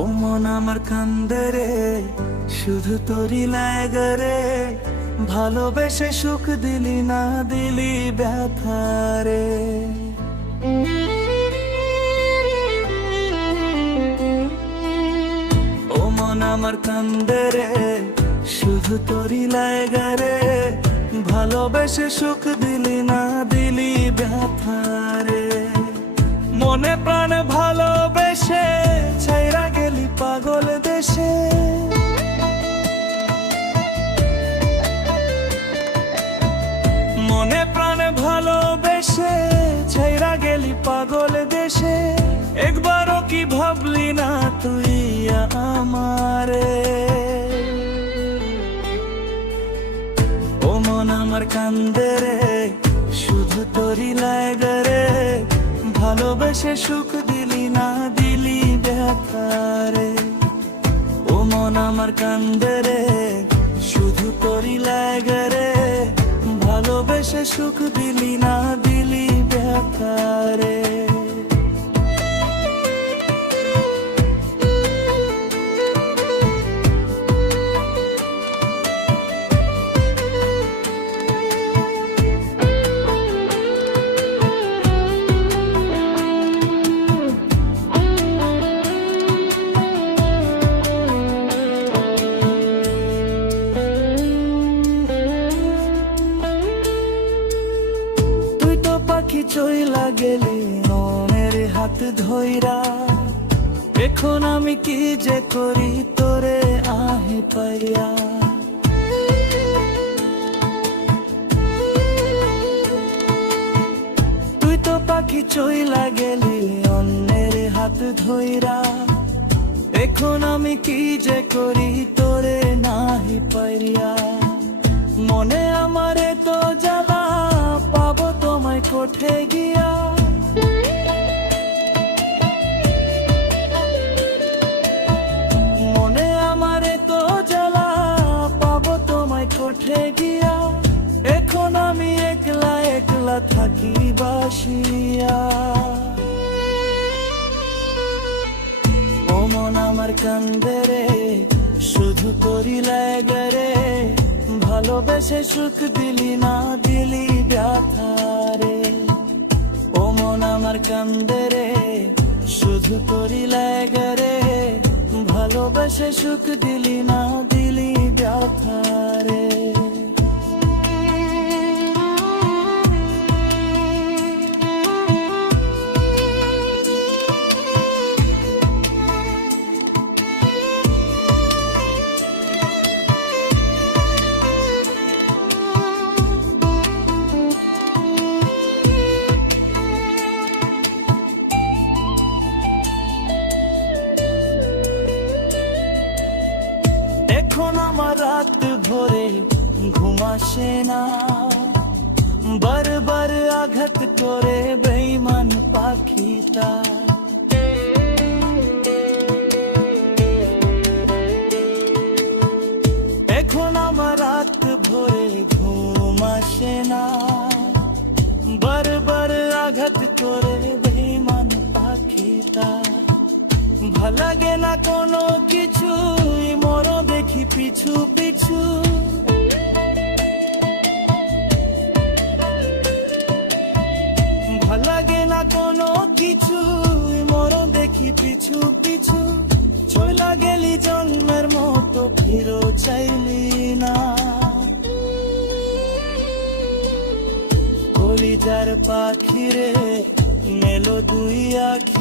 ও মন আমার কান্দে রে, শুধু তোরই লাগে রে। ভালোবেসে সুখ দিলি না, দিলি ব্যথা রে। ও মন আমার কান্দে রে, শুধু তোরই লাগে রে। ভালোবেসে সুখ দিলি না, দিলি ব্যথা রে। মনে প্রাণে ভালোবেসে ছাইরা গেলি পাগল দেশে। মনে প্রাণে ভালোবেসে ছাইরা গেলি পাগল দেশে। একবারও কি ভাবলি না তুই আমারে? ও মন আমার কান্দে রে, শুধু তোরই লাগে রে। ভালোবেসে সুখ দিলি না, দিলি ব্যথা রে। ও মন আমার কান্দে রে, শুধু তোরই লাগে রে। ভালোবেসে সুখ দিলি না, দিলি ব্যথা রে। পাখি চইলা গেলি মনের হাত ধইরা। এখন আমি কি যে করি তোরে আহে পাইয়া। তুই তো পাখি চইলা গেলি অন্যের হাত ধইরা। এখন আমি কি যে করি তোরে নাহি পাইয়া। মনে আমারে তো জ্বালা, পাবো তোমায় কোঠে গিয়া। মনে আমারে তো জ্বালা, পাবো তোমায় কোঠে গিয়া। এখন আমি একলা একলা থাকি বাসিয়া। ও মন আমার কান্দে রে, শুধু তোরই লাগে রে। ভালোবেসে সুখ দিলি না, দিলি ব্যথা রে। ও মন আমার কান্দে রে, শুধু তোরই লাগে রে। ভালোবেসে সুখ দিলি না, দিলি ব্যথা রে। এখন আমার রাত ভরে ঘুম আসে না। বারবার আঘাত করে বেঈমান পাখিটা। এখন আমার রাত ভরে ঘুম আসে না। বারবার আঘাত করে বেঈমান পাখিটা। ভাল লাগে না কোনো কিছু, মরো দেখি পিছু পিছু। ভাল লাগে না কোনো কিছু, মরো দেখি পিছু পিছু। চইলা গেলি জন্মের মতো, ফিরো চাইলি না। কলিজার পাখি রে, মেলো দুই আখি।